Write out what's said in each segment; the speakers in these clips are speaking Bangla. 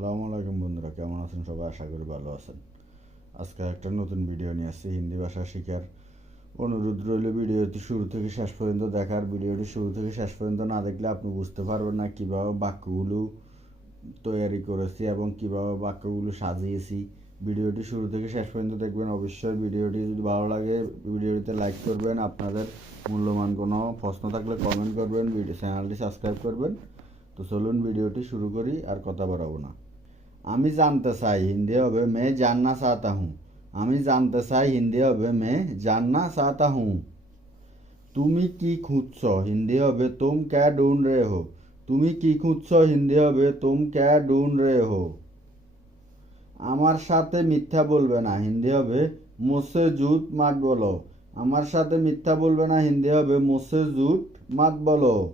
সালামু আলাইকুম বন্ধুরা, কেমন আছেন সবাই? আশা করি ভালো আছেন। আজকে একটা নতুন ভিডিও নিয়ে আসছি, হিন্দি ভাষা শেখার অনুরোধ রইল। ভিডিওটি শুরু থেকে শেষ পর্যন্ত দেখার, ভিডিওটি শুরু থেকে শেষ পর্যন্ত না দেখলে আপনি বুঝতে পারবেন না কীভাবে বাক্যগুলো তৈরি করেছি এবং কীভাবে বাক্যগুলো সাজিয়েছি। ভিডিওটি শুরু থেকে শেষ পর্যন্ত দেখবেন। অবশ্যই ভিডিওটি যদি ভালো লাগে, ভিডিওটিতে লাইক করবেন। আপনাদের মূল্যবান কোনো প্রশ্ন থাকলে কমেন্ট করবেন। ভিডিও চ্যানেলটি সাবস্ক্রাইব করবেন। তো চলুন ভিডিওটি শুরু করি, আর কথা বাড়াবো না। আমি জানতে চাই, হিন্দি হবে, মে জাননা চাহতা হুঁ। আমি জানতে চাই, হিন্দি হবে, মে জাননা চাহতা হুঁ। তুমি কি খুঁজছ, হিন্দি হবে, তুম ক্যা ঢুন রে হো? তুমি কি খুঁজছ, হিন্দি হবে, তুম ক্যা ঢুন রে হো? আমার সাথে মিথ্যা বলবে না, হিন্দি হবে, মোসে জুত মাত বলো। আমার সাথে মিথ্যা বলবে না, হিন্দি হবে, মোসে জুট মাত বলো।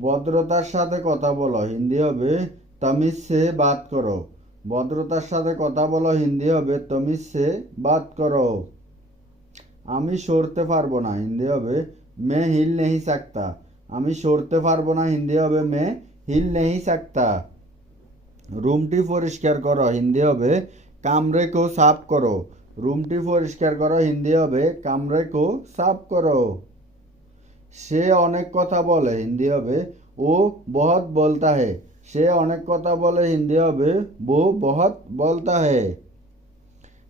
ভদ্রতার সাথে কথা বলো, হিন্দি হবে তমিজ সে বাত করো। ভদ্রতার সাথে কথা বলো, হিন্দি হবে, তমিজ সে বাত করো। আমি সরতে পারব না, হিন্দি হবে, মে হিল নেহি সাকতা। আমি সরতে পারব না, হিন্দি হবে, মে হিল নেহি সাকতা। রুমটি পরিষ্কার করো, হিন্দি হবে, কামরে কো সাফ করো। রুমটি পরিষ্কার করো, হিন্দি হবে, কামরে কো সাফ করো। সে অনেক কথা বলে, হিন্দি হবে, ও বহুত বলতা হে। সে অনেক কথা বলে, হিন্দি হবে বো বহুত বলতা হে।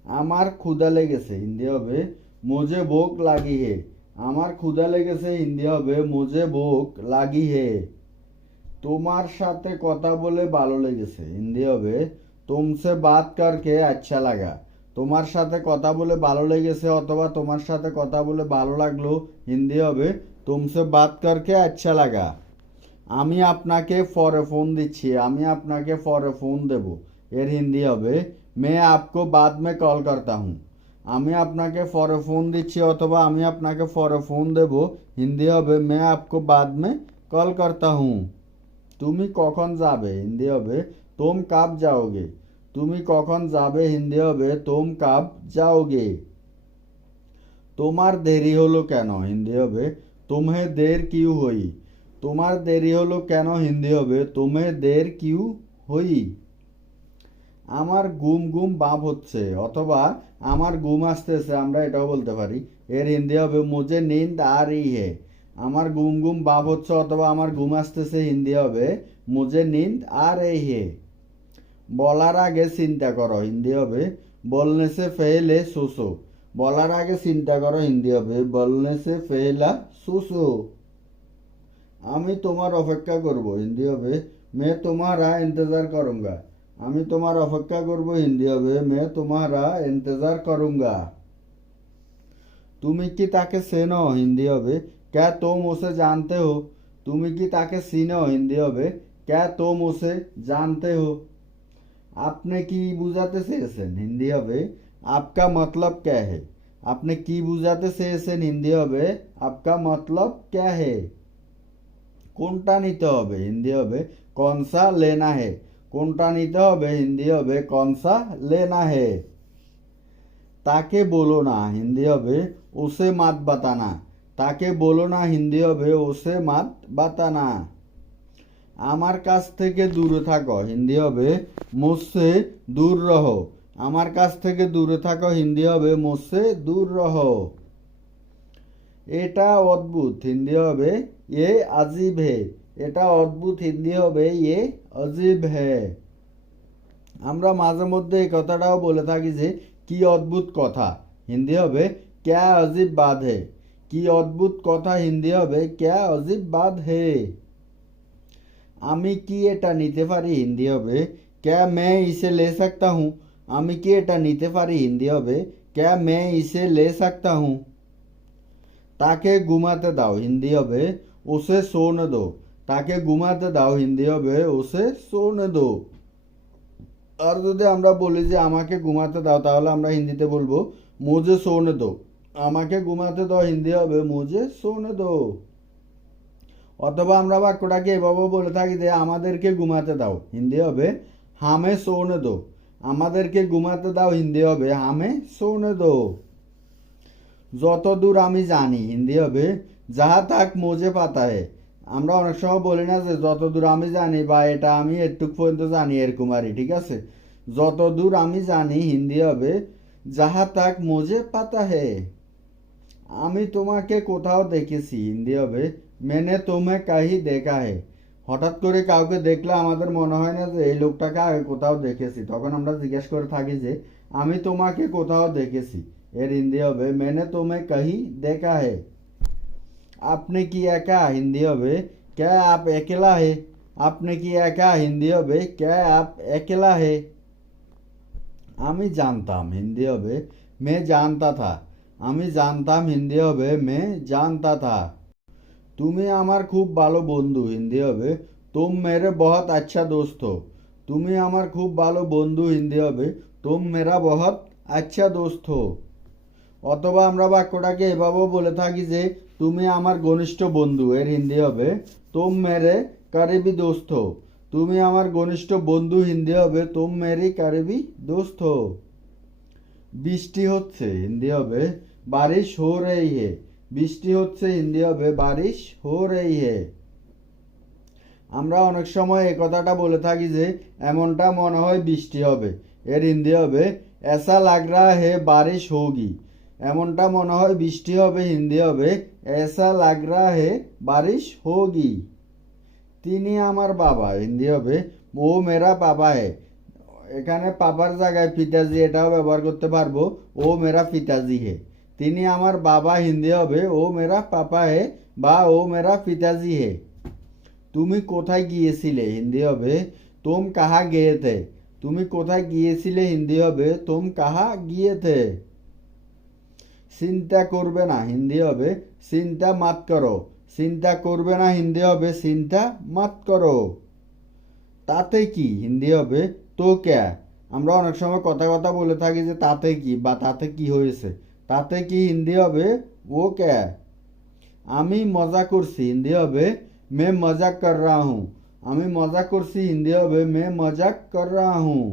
আমার ক্ষুদা লেগেছে, হিন্দি হবে, মোজে ভোক লাগি হে। আমার ক্ষুদা লেগেছে, হিন্দি হবে, মোজে ভোক লাগি হে। তোমার সাথে কথা বলে ভালো লেগেছে, হিন্দি হবে, তুমসে বাত করকে আচ্ছা লাগা। তোমার সাথে কথা বলে ভালো লেগেছে অথবা তোমার সাথে কথা বলে ভালো লাগল, হিন্দি হবে, তুমসে বাত করকে আচ্ছা লাগা। আমি আপনাকে পরে ফোন দিচ্ছি, আমি আপনাকে পরে ফোন দেব। এর হিন্দি হবে, মে আপকো বাদ মে কল করতা হুম। আমি আপনাকে পরে ফোন দিচ্ছি অথবা আমি আপনাকে পরে ফোন দেব, হিন্দি হবে, মে আপকো বাদ মে কল করতা হুম। তুমি কখন যাবে? হিন্দি হবে, তোম কাব যাওগে। তুমি কখন যাবে? হিন্দি হবে, তোম কাব যাওগে। তোমার দেরি হলো কেন? হিন্দি হবে তুমহে দের কিউ হই? তোমার দেরি হলো কেন হিন্দি হবে? তুমে দের কিউ হই? আমার গুম গুম বাপ হচ্ছে, অথবা আমার ঘুম আসতেছে, আমরা এটাও বলতে পারি। এর হিন্দি হবে মুঝে নিন্দ আর ই হে। আমার গুম গুম বাপ হচ্ছে, অথবা আমার ঘুম আসতেছে, হিন্দি হবে মুঝে নিন্দ আর এই হে। বলার আগে চিন্তা করো, হিন্দি হবে বলনে সে ফেলে সুসো। বলার আগে চিন্তা করো, হিন্দি হবে বলনে সে ফেলা সুসো। আমি তোমার অপেক্ষা করব হিন্দি হবে মে তোমারা ইন্তজার করুঙ্গা আমি তোমার অপেক্ষা করব হিন্দি হবে মে তোমারা ইন্তজার করুঙ্গা তুমি কি তাকে চেনো হিন্দি হবে ক্যা তোম ওসে জানতে হো তুমি কি তাকে চিনো হিন্দি হবে ক্যা তোম ওসে জানতে হো আপনি কি বুঝাতে চেয়েছেন হিন্দি হবে আপকা মতলব ক্যা হে আপনি কি বুঝাতে চেয়েছেন হিন্দি হবে আপকা মতলব ক্যা হে কোনটা নিতে হবে? হিন্দি হবে কনসা লেনা হে। কোনটা নিতে হবে? হিন্দি হবে কনসা লেনা হে। তাকে বলো না, হিন্দি হবে ওসে মাত বাতানা। তাকে বলো না, হিন্দি হবে ওসে মাত বাতানা। আমার কাছ থেকে দূরে থাকো, হিন্দি হবে মোসে দূর রহো। আমার কাছ থেকে দূরে থাকো, হিন্দি হবে মোসে দূর রহো। এটা অদ্ভুত, হিন্দি হবে এ আজিব হে। এটা অদ্ভুত, হিন্দি হবে এ অজিব হে। আমরা মাঝে মধ্যে এই কথাটাও বলে থাকি যে, কি অদ্ভুত কথা, হিন্দি হবে ক্যা অজিব বাদ হে। কি অদ্ভুত কথা, হিন্দি হবে ক্যা অজিব বাদ হে। আমি কি এটা নিতে পারি, হিন্দি হবে ক্যা মে ইসে লে সকতা হুঁ। আমি কি এটা নিতে পারি, হিন্দি হবে ক্যা মে ইসে লে সকতা হুঁ। তাকে ঘুমাতে দাও, হিন্দি হবে, ওসে সোনে দো। তাকে ঘুমাতে দাও, হিন্দি হবে, ওসে সোনে দো। আর যদি আমরা বলি যে আমাকে ঘুমাতে দাও, তাহলে আমরা হিন্দিতে বলব মুঝে সোনে দো। আমাকে ঘুমাতে দাও, হিন্দি হবে মুঝে সোনে দো। অথবা আমরা বাক্যটাকে এভাবে বলে থাকি যে, আমাদেরকে ঘুমাতে দাও, হিন্দি হবে, হামে সোনে দো। আমাদেরকে ঘুমাতে দাও, হিন্দি হবে, হামে সোনে দো। যতদূর আমি জানি, হিন্দি হবে, যাহা তাক মোজে হে আমরা অনেক সময় বলি না যে যত দূর আমি জানি বা এটা আমি এটুক পর্যন্ত জানি এরকম আরই ঠিক আছে? যত দূর আমি জানি, হিন্দি হবে, যাহা তাক মুঝে পাতা হে আমি তোমাকে কোথাও দেখেছি, হিন্দি হবে, মেনে তোমে কাহি দেখা হে হঠাৎ করে কাউকে দেখলে আমাদের মনে হয় না যে, এই লোকটাকে আগে কোথাও দেখেছি। তখন আমরা জিজ্ঞেস করে থাকি যে, আমি তোমাকে কোথাও দেখেছি? এর হিন্দি হবে মেনে তুমি কাহি দেখা হে আপনি কি একা হিন্দি হবে क्या आप अकेला है আপনি কি একা হিন্দি হবে क्या आप अकेला है আমি জানতাম হিন্দি হবে মে জানতা থা আমি জানতাম হিন্দি হবে মে জানতা থা তুমি আমার খুব ভালো বন্ধু হিন্দি হবে তুম মেরে বহুত আচ্ছা দোস্ত हो তুমি আমার খুব ভালো বন্ধু হিন্দি হবে তুম মেরা বহুত আচ্ছা দোস্ত हो অথবা আমরা বাক্যটাকে এভাবেও বলে থাকি যে, তুমি আমার ঘনিষ্ঠ বন্ধু। এর হিন্দি হবে, তোম মেরে কারিবি দোস্ত তুমি আমার ঘনিষ্ঠ বন্ধু, হিন্দি হবে, তোম মেরি কারিবি দোস্ত বৃষ্টি হচ্ছে, হিন্দি হবে, বারিশ হো রেই হে। বৃষ্টি হচ্ছে, হিন্দি হবে, বারিশ হো রেই হে। আমরা অনেক সময় এ কথাটা বলে থাকি যে, এমনটা মনে হয় বৃষ্টি হবে। এর হিন্দি হবে, এসা লাগরা হে বারিশ হোগি এমনটা মনে হয় বৃষ্টি হবে, হিন্দি হবে। এসা লাগ রা হে বারিশ হোগি। তিনি আমার বাবা, হিন্দি হবে। ও মেরা বাবা হে। এখানে পাপার জায়গায় পিতাজি, এটাও ব্যবহার করতে পারব। ও মেরা পিতাজি হে। তিনি আমার বাবা, হিন্দি হবে। ও মেরা পাপা হে বা ও মেরা পিতাজি হে। তুমি কোথায় গিয়েছিলে, হিন্দি হবে? তোম কাহা গিয়ে থে তুমি কোথায় গিয়েছিলে, হিন্দি হবে? তুম কাহা গিয়ে থে চিন্তা করবে না, হিন্দি হবে চিন্তা মাত করো। চিন্তা করবে না, হিন্দি হবে চিন্তা মাত করো। তাতে কি? হিন্দি হবে তো ক্যা? আমরা অনেক সময় কথা কথা বলে থাকি যে তাতে কি বা তাতে কি হয়েছে। তাতে কি হিন্দি হবে ও ক্যা? আমি মজা করছি, হিন্দি হবে মে মজাক কর রা হুঁ আমি মজা করছি, হিন্দি হবে মে মজাক কর রা হুঁ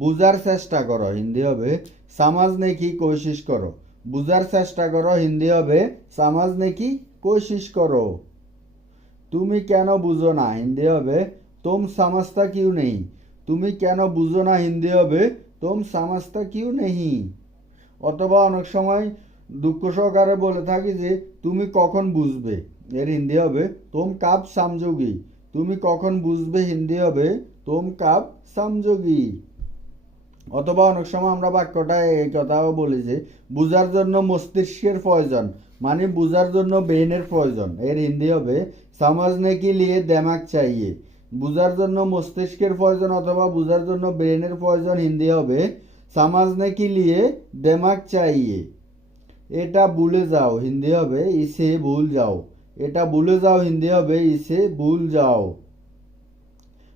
বুঝার চেষ্টা করো, হিন্দি হবে সামাজ কি কোশিস করো। বুঝার চেষ্টা করো, হিন্দি হবে সামাজ কি কোশিস করো। তুমি কেন বুঝো না, হিন্দি হবে তোম সামাজটা কিউ নেই তুমি কেন বুঝো না, হিন্দি হবে তোম সামাজটা কিউ নেই অথবা অনেক সময় দুঃখ সহকারে বলে থাকি যে, তুমি কখন বুঝবে? এর হিন্দি হবে তোম কাপ সামযোগী তুমি কখন বুঝবে, হিন্দি হবে তোম কাপ সামযোগী অথবা অনেক সময় আমরা বাক্যটা এই কথাও বলি যে, বুঝার জন্য মস্তিষ্কের প্রয়োজন। মানে বুঝার জন্য ব্রেনের প্রয়োজন। এর হিন্দি হবে সমাজনে কি লিয়ে দেমাক চাইয়ে। বুঝার জন্য মস্তিষ্কের প্রয়োজন অথবা বুঝার জন্য ব্রেনের প্রয়োজন হিন্দি হবে সমাজনে কি লিয়ে দেমাক চাইয়ে? এটা ভুলে যাও, হিন্দি হবে, ইসে ভুল যাও। এটা ভুলে যাও, হিন্দি হবে, ইসে ভুল যাও।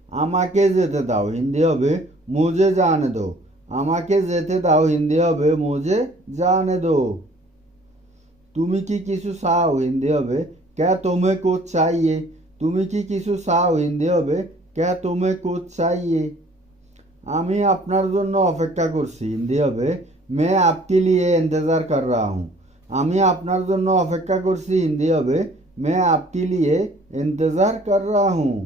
আমাকে যেতে দাও, হিন্দি হবে মুঝে জানে দো আমাকে যেতে দাও হিন্দি হবে মুঝে জানে দো। তুমি কি কিছু চাও হিন্দি হবে ক্যা তুমি কুছ চাইয়ে? তুমি কি কিছু চাও হিন্দি হবে ক্যা তুমি কুছ চাইয়ে? আমি আপনার জন্য অপেক্ষা করছি হিন্দি হবে মে আপকে লিয়ে ইন্তজার কর রা হুঁ আমি আপনার জন্য অপেক্ষা করছি হিন্দি হবে মে আপকে লিয়ে ইন্তজার কর রা হুঁ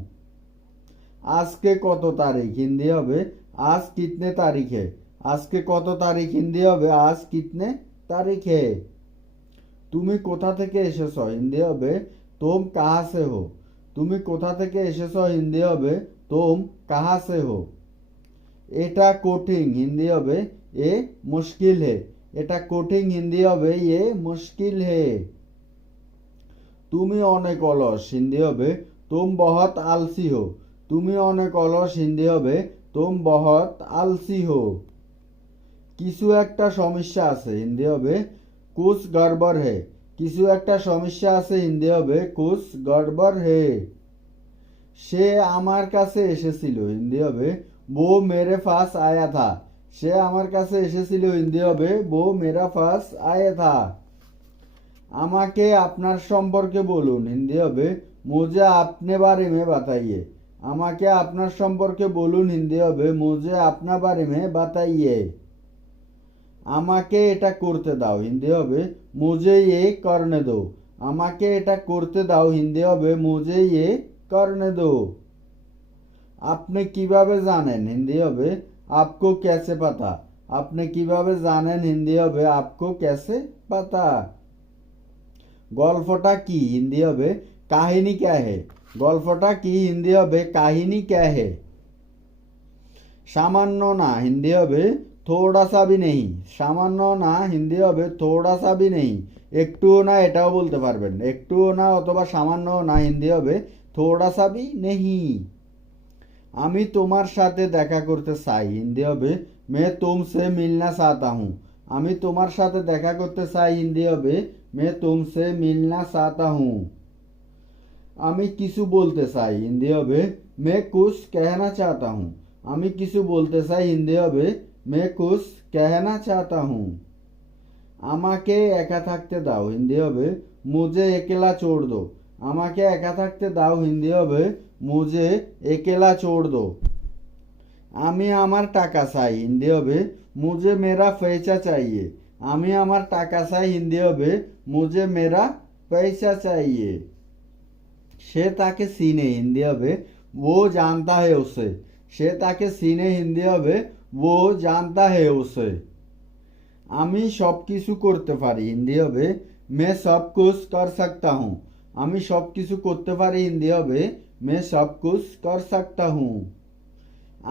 আজকে কত তারিখ হিন্দি হবে আজ কিতনে তারিখ? আজকে কত তারিখ হিন্দি হবে? আজ কিতনে তারিখ? তুমি কোথা থেকে এসেছ হিন্দি হবে? তোম কাহা সে হো। তুমি কোথা থেকে এসেছ হিন্দি হবে? তোম কাহা সে হো। এটা কঠিন হিন্দি হবে, এ মুশকিল হে। এটা কঠিন হিন্দি হবে, এ মুশকিল হে। তুমি অনেক অলস হিন্দি হবে, তুম বহুত আলসি হো। তুমি অনেক অলস হিন্দি হবে তুম বহুত আলসি হো। কিছু একটা সমস্যা আছে, হিন্দি হবে কুছ গড়বড় হে। কিছু একটা সমস্যা আছে, হিন্দি হবে কুছ গড়বড় হে। সে আমার কাছে এসেছিল, হিন্দি হবে বো মেরে ফাস আয়া থা। সে আমার কাছে এসেছিল, হিন্দি হবে বো মেরা ফাস আয়া থা। আমাকে আপনার সম্পর্কে বলুন, হিন্দি হবে মুঝে আপনে বারে মে বাতাইয়ে। আমাকে আপনার সম্পর্কে বলুন, হিন্দি হবে মুঝে আপনা বারে মে বাতাইয়ে আমাকে এটা করতে দাও, হিন্দি হবে মুঝে এ করনে দো। আমাকে এটা করতে দাও, হিন্দি হবে মুঝে ইয়ে করনে দো। আপনি কীভাবে জানেন হিন্দি হবে আপকো ক্যাসে পাতা? আপনি কীভাবে জানেন হিন্দি হবে আপকো ক্যাসে পাতা? গল্পটা কি? হিন্দি হবে কাহিনী ক্যা হে? গল্পটা কি হিন্দি হবে, কাহিনী ক্যা হে? সামান্য না, হিন্দি হবে থোড়া সা ভি নেই। সামান্য না, হিন্দি হবে থোড়া সা ভি নেই। একটুও না এটাও বলতে পারবেন। একটুও না অথবা সামান্য না, হিন্দি হবে থোড়া সা ভি নেহি আমি তোমার সাথে দেখা করতে চাই। হিন্দি হবে মে তুমসে মিলনা চাহতা হুঁ। আমি তোমার সাথে দেখা করতে চাই। হিন্দি হবে মে তুমসে মিলনা চাহতা হুঁ। আমি কিছু বলতে চাই, হিন্দি হবে, মে কুছ কেহনা চাহতা হুঁ। আমি কিছু বলতে চাই, হিন্দি হবে, মে কুছ কেহনা চাহতা হুঁ। আমাকে একা থাকতে দাও, হিন্দি হবে মুজে একেলা চোর দো। আমাকে একা থাকতে দাও, হিন্দি হবে মুজে একেলা চোর দো। আমি আমার টাকা চাই, হিন্দি হবে মুজে মেরা পয়সা চাইয়ে। আমি আমার টাকা চাই, হিন্দি হবে মুজে মেরা পয়সা চাইয়ে। সে তাকে সিনে হিন্দি হবে, ও জানতা হে উসে সে তাকে সিনে হিন্দি হবে, ও জানতা হে উসে আমি সব কিছু করতে পারি, হিন্দি হবে, মে সব কুছ কর সকতা হুঁ। আমি সব কিছু করতে পারি, হিন্দি হবে, মে সব কুছ কর সকতা হুঁ।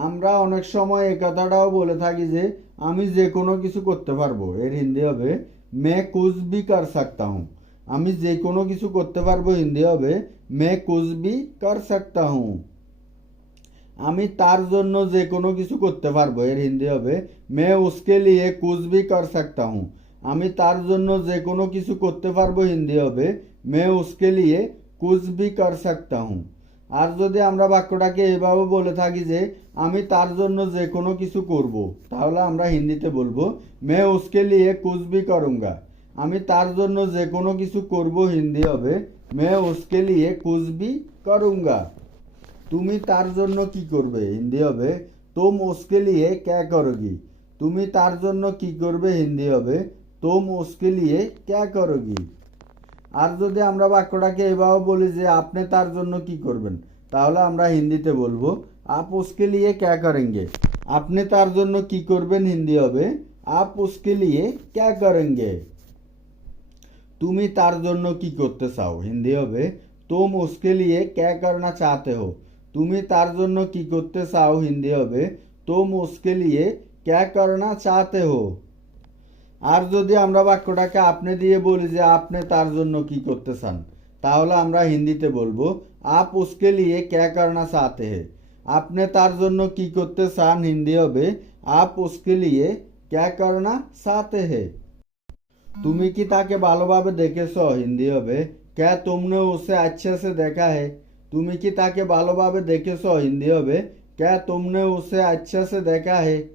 আমরা অনেক সময় এ কথাটাও বলে থাকি যে, আমি যে কোনো কিছু করতে পারব। এর হিন্দি হবে, মে কুছ বি কর সকতা হুঁ। আমি যে কোনো কিছু করতে পারব, হিন্দি হবে মে কুছ বি কর সকতা হুঁ আমি তার জন্য যে কোনো কিছু করতে পারব। এর হিন্দি হবে মে উসকে লিয়ে কুছ বি কর সকতা হুঁ আমি তার জন্য যে কোনো কিছু করতে পারব, হিন্দি হবে মে উসকে লিয়ে কুছ বি কর সকতা হুঁ আর যদি আমরা বাক্যটাকে এভাবে বলে থাকি যে, আমি তার জন্য যে কোনো কিছু করব, তাহলে আমরা হিন্দিতে বলব মে উসকে লিয়ে কুছ বি করুঙ্গা আমি তার জন্য যে কোনো কিছু করব, হিন্দি হবে মে উসকে লিয়ে কুছ বি করুঙ্গা তুমি তার জন্য কি করবে হিন্দি হবে তোম উসকে লিয়ে ক্যা করোগি তুমি তার জন্য কি করবে হিন্দি হবে তোম উসকে লিয়ে ক্যা করোগি আর যদি আমরা বাক্যটাকে এভাবে বলি যে, আপনি তার জন্য কি করবেন? তাহলে আমরা হিন্দিতে বলব, আপ উসকে লিয়ে ক্যা করেঙ্গে? আপনি তার জন্য কি করবেন, হিন্দি হবে আপ উসকে লিয়ে ক্যা করেঙ্গে? তুমি তার জন্য কি করতে চাও? হিন্দি হবে, তুম উসকে লিয়ে ক্যা করনা চাহতে হো? তুমি তার জন্য কি করতে চাও? হিন্দি হবে, তুম উসকে লিয়ে ক্যা করনা চাহতে হো? আর যদি আমরা বাক্যটাকে আপনি দিয়ে বলি যে আপনি তার জন্য কি করতে চান, তাহলে আমরা হিন্দিতে বলব, আপ উসকে লিয়ে ক্যা করনা চাহতে হে? আপনি তার জন্য কি করতে চান? হিন্দি হবে, আপ উসকে লিয়ে ক্যা করনা চাহতে হে? তুমি কি তাকে ভালোভাবে দেখেছ? হিন্দি হবে। ক্যা তুমনে উসে আচ্ছে সে দেখা হে? তুমি কি তাকে ভালোভাবে দেখেছ? হিন্দি হবে। ক্যা তুমনে উসে আচ্ছা সে দেখা হে?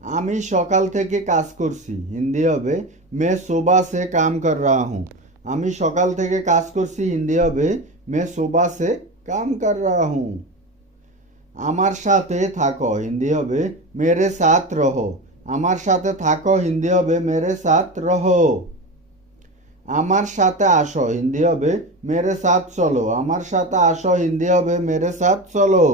আমি সকাল থেকে কাজ করছি। হিন্দি হবে। মে সোবা সে কাম কর রাহা হুঁ। আমি সকাল থেকে কাজ করছি। হিন্দি হবে। মে সোবা সে কাম কর রাহা হুঁ। আমার সাথে থাকো। হিন্দি হবে। মেরে সাথ রহো। আমার সাথে থাকো, হিন্দি হবে, মেরে সাথ রহো। আমার সাথে আসো, হিন্দি হবে, মেরে সাথ চলো। আমার সাথে আসো, হিন্দি হবে, মেরে সাথ চলো।